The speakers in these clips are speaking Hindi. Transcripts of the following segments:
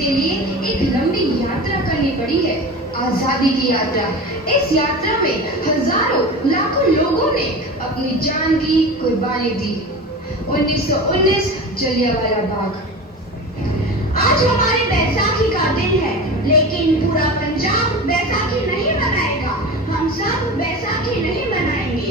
इसके लिए एक लंबी यात्रा करनी पड़ी है, आजादी की यात्रा। इस यात्रा में हजारों लाखों लोगों ने अपनी जान की कुर्बानी दी। 1919 जलियांवाला बाग। आज हमारे बैसाखी का दिन है, लेकिन पूरा पंजाब बैसाखी नहीं मनाएगा। हम सब बैसाखी नहीं मनाएंगे।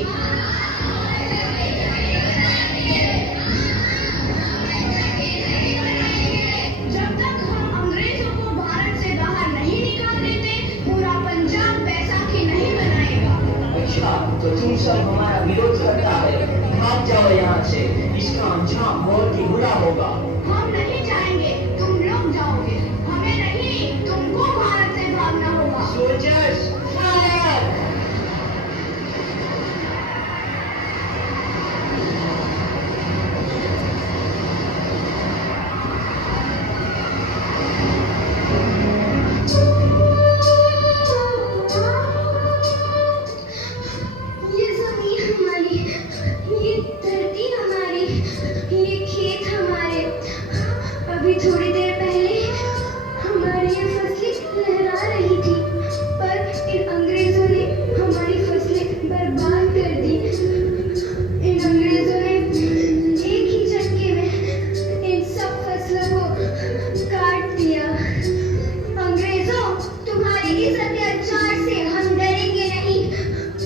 जब तक हम अंग्रेजों को भारत से बाहर नहीं निकाल देते, पूरा पंजाब बैसाखी नहीं मनाएगा। अच्छा, तो तुम सब हमारा विरोध करता है, भाग जाओ यहाँ से। इसका अंजाम बहुत ही बुरा होगा। हम नहीं जाएंगे, तुम लोग जाओगे। हमें नहीं, तुमको भारत से भागना होगा। Soldiers fire! ये जमीन हमारी, ये धरती हमारी, ये खेत हमारे। अभी थोड़ी देर पहले हमारी ये फसलें लहरा रही थी, पर इन अंग्रेजों ने हमारी फसलें बर्बाद कर दी। इन अंग्रेजों ने एक ही झटके में इन सब फसलों को काट दिया। अंग्रेजों, तुम्हारे इस अत्याचार से हम डरेंगे नहीं।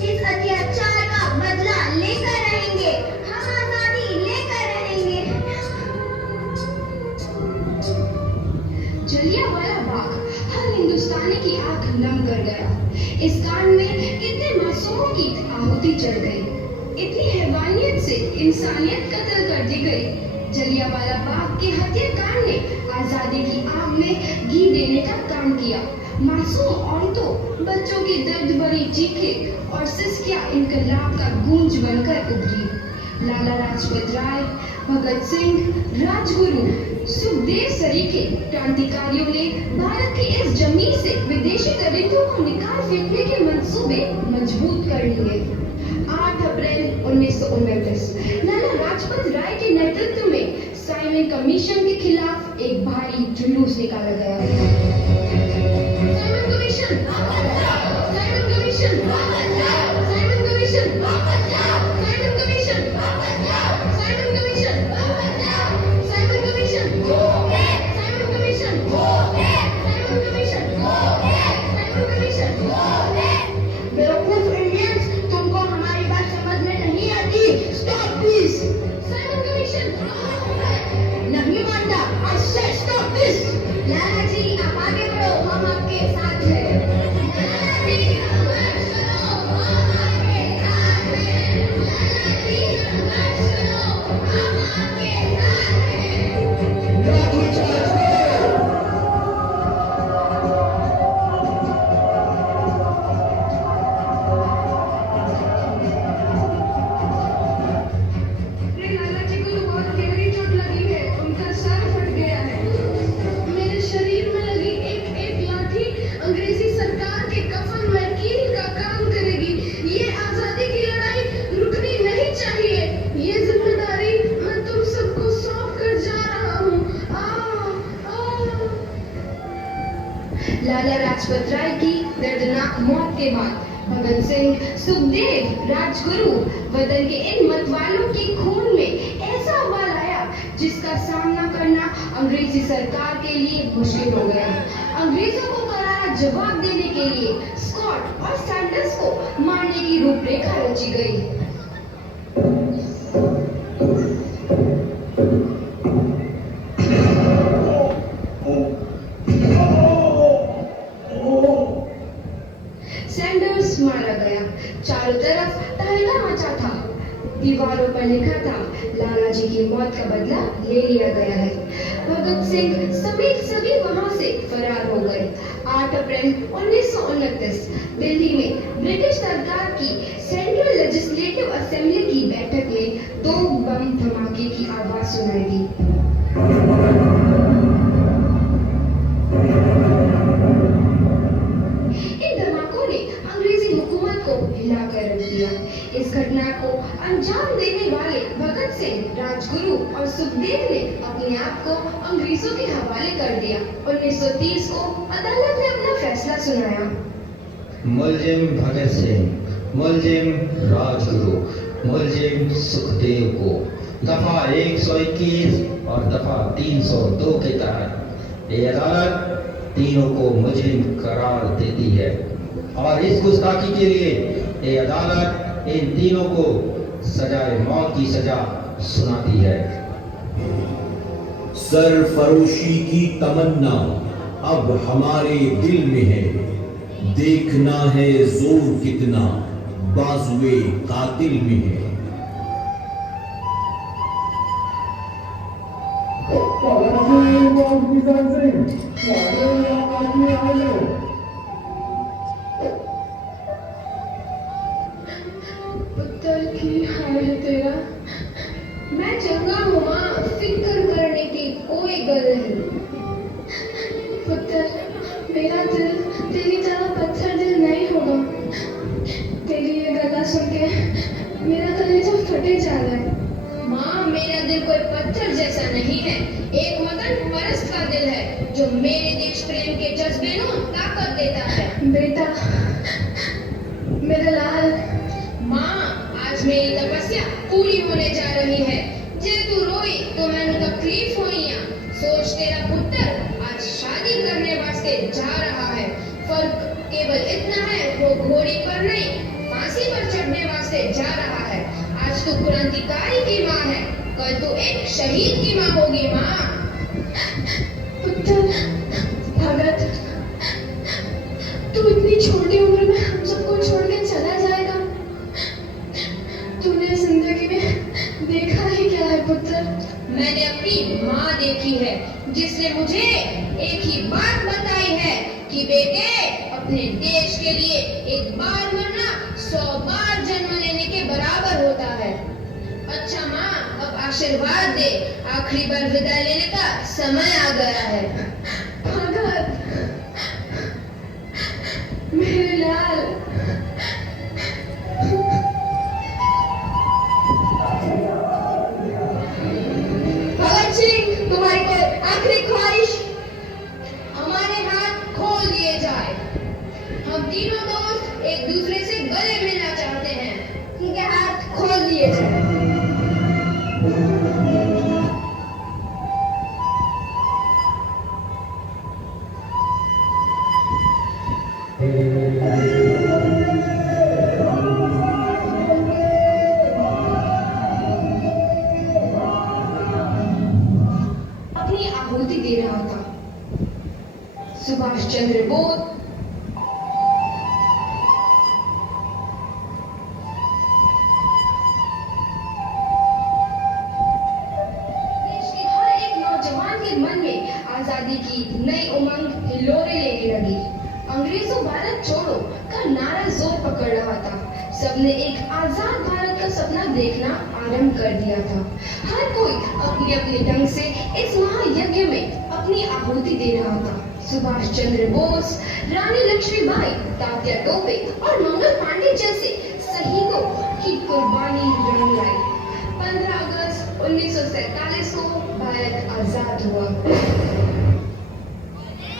इस अत्याचार का बदला लेकर रहेंगे। हम आजादी लेकर रहेंगे। जलियांवाला बाग हर हिंदुस्तानी की आंख नम कर गया। इस कांड में कितने मासूमों की आहुति चढ़ गई, इतनी हैवानियत से इंसानियत कत्ल कर दी गई। जलियांवाला बाग के हत्याकांड ने आजादी की आग में घी देने का काम किया। मासूम औरतों, बच्चों की दर्द भरी चीखें और सिसकियां इनकलाब का गूंज बनकर उभरी। लाला लाजपत राय, भगत सिंह, राजगुरु, सुखदेव सरीखे क्रांतिकारियों ने भारत की इस जमीन से विदेशी दरिंदों को निकाल फेंकने के मंसूबे मजबूत कर लिए। 8 अप्रैल 1929 लाला लाजपत राय के नेतृत्व में साइमन कमीशन के खिलाफ एक भारी जुलूस निकाला गया। Simon commission, Simon commission, Simon commission, Simon commission, Simon commission, Simon commission, Simon commission, Simon commission, Simon commission. बेवकूफ इंडियंस, तुमको हमारी बात समझ में नहीं आती। Stop this. साइमन कमीशन नहीं मानता। आई से स्टॉप दिस। लाला जी, आप आगे बढ़ो, हम आपके साथ हैं। लाला जी, संघर्ष करो, हम आपके साथ हैं। लाला जी, संघर्ष करो, हम आपके साथ हैं। लाठीचार्ज करो! लाला जी को तो बहुत गहरी चोट लगी है, उनका सर फट गया है। मेरे शरीर में लगी एक एक लाठी अंग्रेजी सरकार के कफन में कील का काम करेगी। ये आजादी की लड़ाई रुकनी नहीं चाहिए। ये जिम्मेदारी मैं तुम सबको सौंप कर जा रहा हूँ। लाला लाजपत राय की दर्दनाक मौत के बाद भगत सिंह, सुखदेव, राजगुरु वतन के इन मतवालों के खून में ऐसा उबाल आया जिसका सामना करना अंग्रेजी सरकार के लिए मुश्किल हो गया। अंग्रेजों को करारा जवाब देने के लिए स्कॉट और सैंडर्स को मारने की रूपरेखा रची गई। सैंडर्स मारा गया। चारों तरफ तहलका मचा था। दीवारों पर लिखा था, लाला जी की मौत का बदला ले लिया गया है। भगत सिंह सभी वहां से फरार हो गए। 8 अप्रैल 1929 दिल्ली में ब्रिटिश सरकार की सेंट्रल लेजिस्लेटिव असेंबली की बैठक में 2 बम धमाके की आवाज सुनाई दी। इन धमाकों ने अंग्रेजी हुकूमत को हिलाकर रख दिया। इस घटना को अंजाम देने वाले भगत सिंह, राजगुरु और सुखदेव ने अपने आप को अंग्रेजों के हवाले हवाले कर दिया। 1930 को अदालत ने अपना फैसला सुनाया। मुलजिम भगत सिंह, मुलजिम राजगुरु, मुलजिम सुखदेव को दफा 121 और दफा 302 के तहत ये अदालत तीनों को मुजरिम करार देती है और इस गुस्ताखी के लिए ये अदालत इन तीनों को सजाए मौत की सजा सुनाती है। सरफरोशी की तमन्ना अब हमारे दिल में है, देखना है जोर कितना बाजुए कातिल में है। पुत्र की हाल है तेरा। मैं चंगा हूँ माँ, फिक्र करने की कोई गल नहीं। पुत्र, मेरा दिल तेरी तरह पत्थर दिल नहीं होगा। तेरी ये गला सुन के मेरा कलेजा फटे जा रहा है। माँ, मेरा दिल कोई पत्थर जैसा नहीं है, एक वतन परस्त का दिल है जो मेरे देश प्रेम के जज्बे को ताकत देता है। बेटा, मेरा लाल। माँ, आज मेरी तपस्या पूरी होने जा रही है। जे तू रोई तो मैंने तकलीफ हुई। सोच, तेरा पुत्र आज शादी करने वास्ते जा रहा है। फर्क केवल इतना है, वो घोड़ी पर नहीं फांसी पर चढ़ने वास्ते जा रहा है। आज तू क्रांतिकारी की माँ है, कल तू एक शहीद की माँ होगी। माँ। पुत्र भगत, तू इतनी छोटी उम्र में हम सबको छोड़ के चला जाएगा। तूने जिंदगी में देखा ही क्या है पुत्र? मैंने अपनी माँ देखी है, जिसने मुझे एक ही बात बताई है कि बेटे, अपने देश के लिए एक बार मरना 100 बार जन्म लेने के बराबर होता है। अच्छा माँ, अब आशीर्वाद दे, आखिरी बार विदाई लेने का समय आ गया है। भगत, मेरे लाल। भगत सिंह, तुम्हारी कोई आखिरी ख्वाहिश? हमारे हाथ खोल दिए जाए। हम तीनों दोस्त एक दूसरे से गले मिलना चाहते हैं। ठीक है, हाथ खोल दिए जाए। अपनी आहुति दे रहा था। सुभाष चंद्र बोस देश के हर एक नौजवान के मन में आजादी की नई उमंग हिलोरे लेने लगी। अंग्रेजों भारत छोड़ो का नारा जोर पकड़ रहा था। सबने एक आजाद भारत का सपना देखना आरंभ कर दिया था। हर कोई अपने अपने ढंग से इस महायज्ञ में अपनी आहुति दे रहा था। सुभाष चंद्र बोस, रानी लक्ष्मीबाई, तात्या टोपे और मंगल पांडे जैसे शहीदों की कुर्बानी रंग लाई। 15 अगस्त 1947 को भारत आजाद हुआ।